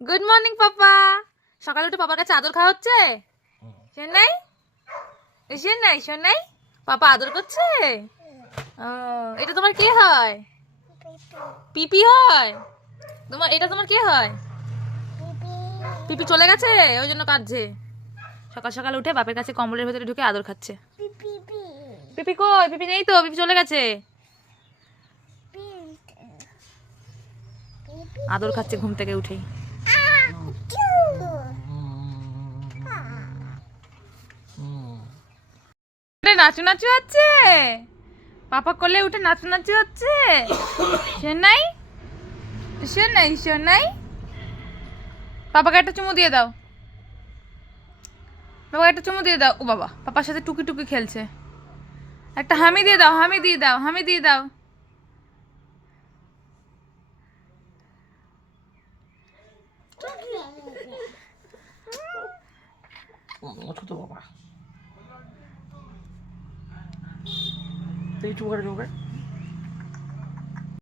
Good morning পাপা। সকালে উঠে পাপার কাছে আদর খাওয়া হচ্ছে? শোনাই শোনাই শোনাই, পাপা আদর করছে। ও, এটা তোমার কে হয়? পিপি হয় তোমার? এটা তোমার কে হয়? পিপি চলে গেছে, ওই জন্য কাঁদছে। সকাল সকাল উঠে বাপের কাছে কম্বলের ভেতরে ঢুকে আদর খাচ্ছে। পিপি কই? পিপি নেই তো, পিপি চলে গেছে। আদর খাচ্ছে ঘুম থেকে উঠেই। নাচু নাচু হচ্ছে, পাপা কোলে উঠে নাচু নাচু হচ্ছে। শোনাই শোনাই শোনাই, পাপাকে একটা চুমু দিয়ে দাও, বাবা একটা চুমু দিয়ে দাও। ও বাবা, পাপার সাথে টুকি টুকি খেলছে। একটা হামি দিয়ে দাও, হামি দিয়ে দাও, হামি দিয়ে দাও। ছোট বাবা, তুই চুপ করে